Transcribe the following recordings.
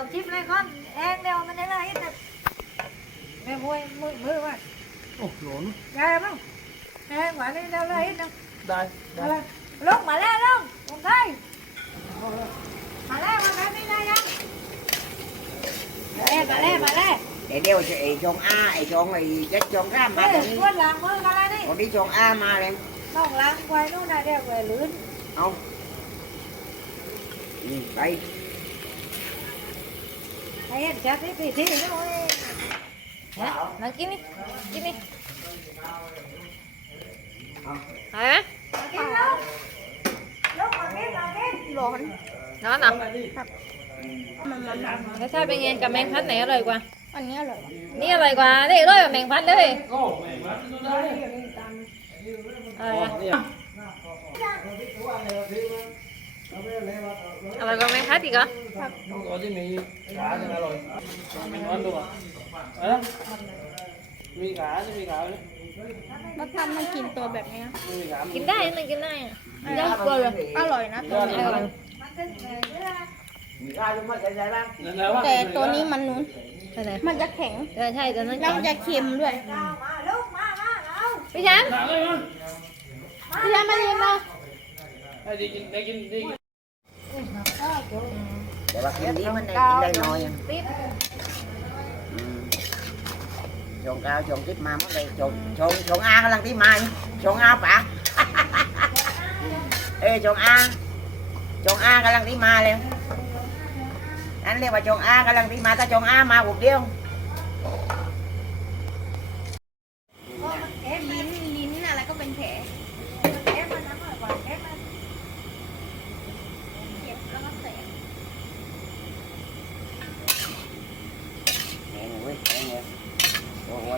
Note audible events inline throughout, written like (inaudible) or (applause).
ลองชิมเลยก่อนแองเดียวมันได้เลยแต่แม่มวยมือมือว่าโอ้หลนไงบ้างแองหวานนี่เดียวเลยนะได้ได้อะไรลงมาแล้วลงลงได้มาแล้วมาแล้วนี่ได้ยังมาแล้วมาแล้วมาแล้ว để đeo cho ấy chồng A ấy chồng ấy chết chồng ra มา mà ถึง đi คนหลังมือกันแล้วนี่ còn đi chồng A mà lên ต้องล้างไว้นู่นนะเดี๋ยวไว้ลื่น không ừ, đây Ayan, gabi, pwede. Ha? Nang ini, ini. Ha? Lộn. Nó nè. Để sao bên em cầm em khách này ở đây qua. Anh nhớ rồi. Nhớ rồi qua, đi rồi mà mèn phát đi. Ờ. Dạ. อนร้อนเหรอรสชาติเป็ไมงพัดไหนอร่อยกว่าอันนี้องที่มีขาเลยม่มาดูได้อะไรวะเนี่ยอร่อยกว่าแมงพัดอีกเหรอตัวที่มีขาจะอร่อยมีนอนดูอะเออมีขาจะมีขาไหมมะพร้าวมันกินตัวแบบเนี้ยไม่มีขากินได้มันกินได้อะได้กลัวเลยอร่อยนะตัวนี้อร่อยแล้วว่าแต่ตัวนี้มันนู้นใช่ไหมมันจะแข็งเออใช่ตัวนั้นแล้วมันจะเค็มด้วยมา แต่ว่าคืนนี้มันได้กินได้น้อยอ่ชงก้าวชงทิพมาเมื่อไร่ชงชงชงอากำลังที่มาชงอาปะเอ้ชงอาชงอากำลังที่มาเลยนั่นเรียกว่าชงอากำลังที่มาถ้าชงอามาหุบเดียว ว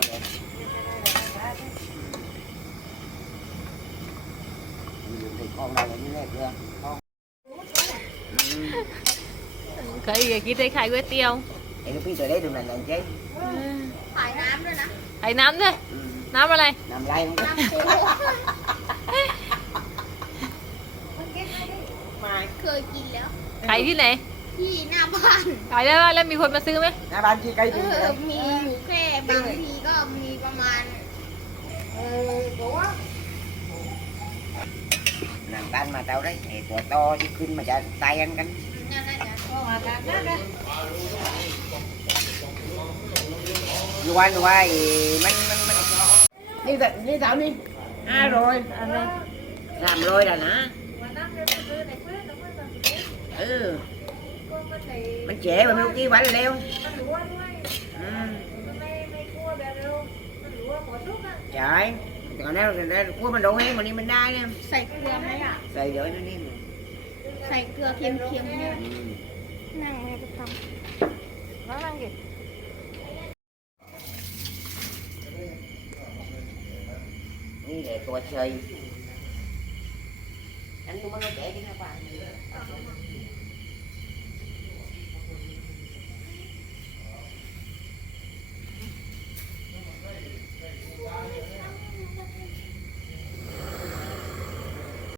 ยเตี๋ยว Để cái phía từ đấy đường này lần chứ. ขายน้ำด้วยนะ ขายน้ำด้วย Ừ. น้ำอะไร Làm lai không (laughs) có. น้ำปู Mai. เคยกินแล้ว ขายที่ไหน ที่หน้าบ้าน ขายได้ว่าแล้วมีคนมาซื้อไหม Nè, bạn chia cây เอ gì อ đây? มีอยู่แค่ บางทีก็มีประมาณ Làm tan mà tao đấy. Thì của to chứ khinh mà chả tay ăn cánh. นั่นนั่นนั่น ก็มาจากนั้นเลย Vừa qua vừa qua thì mình mình mình đi thật đi tao đi. À rồi. Làm rồi là nè. วันนั้นเลยซื้อในเพื่อนแล้วเพื่อนตอนนี้ Ừ. ก็มันใน Mình trẻ mà mình kia bánh leo. มันรู้ว่าด้ว มันรู้ว่าปวดทุกข์อะ Trời. Còn nếu là của mình đổ hen mà đi mình đai nha. ใส่เกลือไหมอะ Xài rồi nó đi. ใส่เกลือเค็มๆเนี่ย Ừ. นั่งให้ไปทนั่งนั่งกิ Như vậy tua chơi. Anh mua nó trẻ đi nha bạn.